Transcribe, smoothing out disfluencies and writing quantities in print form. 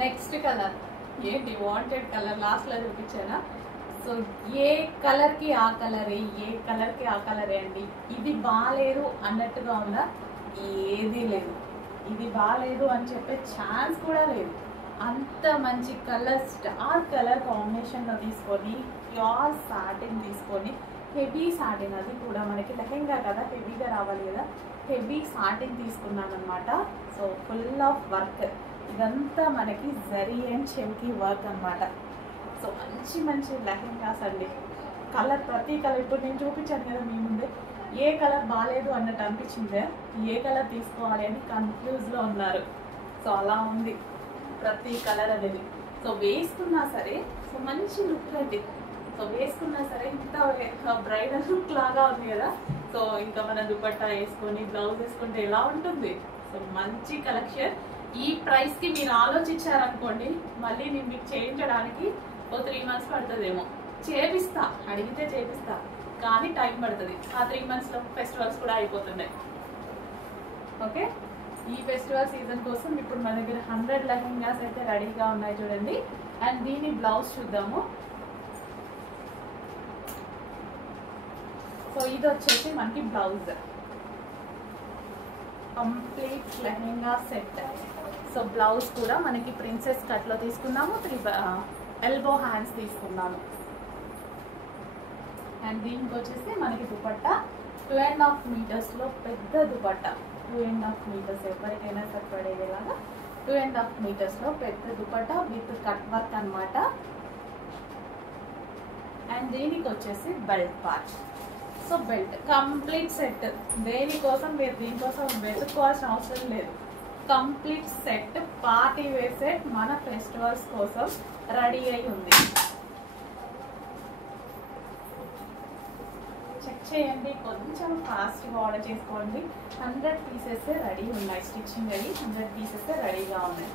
Next colour ఏంటి wanted colour లాస్ట్లో చూపించానా. So ఏ కలర్కి ఆ కలరే, ఏ కలర్కి ఆ కలరే అండి. ఇది బాగాలేదు అన్నట్టుగా ఉందా? ఏదీ లేదు. ఇది బాగాలేదు అని చెప్పే ఛాన్స్ కూడా లేదు. అంత మంచి కలర్, డార్క్ కలర్ కాంబినేషన్లో తీసుకొని ప్యూర్ సాటిన్ తీసుకొని, హెవీ సాటిన్, అది కూడా మనకి లెహెంగా కదా హెవీగా రావాలి కదా, హెవీ సాటిన్ తీసుకున్నాను అనమాట. సో ఫుల్ ఆఫ్ వర్క్, ఇదంతా మనకి జరీ అండ్ చెమ్కీ వర్క్ అనమాట. సో మంచి మంచి లెహెంగాస్ అండి. కలర్ ప్రతి కలర్ ఇప్పుడు నేను చూపించాను కదా మీ ముందే, ఏ కలర్ బాగాలేదు అన్నట్టు అనిపించిందే, ఏ కలర్ తీసుకోవాలి అని కన్ఫ్యూజ్లో ఉన్నారు. సో అలా ఉంది ప్రతి కలర్ అనేది. సో వేసుకున్నా సరే సో మంచి లుక్ అండి. సో వేసుకున్నా సరే ఇంత బ్రైడల్ లుక్ లాగా ఉంది కదా. సో ఇంకా మన దుపట్టా వేసుకొని బ్లౌజ్ వేసుకుంటే ఎలా ఉంటుంది. సో మంచి కలెక్షన్. ఈ ప్రైస్కి మీరు ఆలోచించారనుకోండి, మళ్ళీ నేను మీకు చేయించడానికి ఓ 3 months పడుతుందేమో. చేపిస్తా, అడిగితే చేపిస్తా, కానీ టైం పడుతుంది. ఆ 3 monthsలో ఫెస్టివల్స్ కూడా అయిపోతున్నాయి. ఓకే, ఈ ఫెస్టివల్ సీజన్ కోసం ఇప్పుడు మన దగ్గర 100 లెహెంగాస్ అయితే రెడీగా ఉన్నాయి చూడండి. అండ్ దీని బ్లౌజ్ చూద్దాము. సో ఇది వచ్చేసి మనకి blouse, complete lehenga set. So blouse కూడా మనకి ప్రిన్సెస్ కట్లో తీసుకున్నాము, 3 ఎల్బో హ్యాండ్స్ తీసుకున్నాము. అండ్ దీనికి వచ్చేసి మనకి దుపట్టా 2.5 మీటర్స్లో పెద్ద దుపట్టా, 2.5 మీటర్స్ ఎవరికైనా సరిపడేలాగా 2.5 మీటర్స్లో పెద్ద దుపట్టా విత్ కట్ వర్క్ అనమాట. అండ్ దీనికి వచ్చేసి belt part. So belt complete set. దేనికోసం మీరు దీనికోసం వెతుక్కోవాల్సిన అవసరం లేదు. Complete set, party wear set మన ఫెస్టివల్స్ కోసం రెడీ అయి ఉంది. చెక్ చేయండి, కొంచెం ఫాస్ట్గా ఆర్డర్ చేసుకోండి. 100 పీసెస్ రెడీ ఉన్నాయి, స్టిచ్చింగ్ అయ్యి 100 పీసెస్ రెడీగా ఉన్నాయి.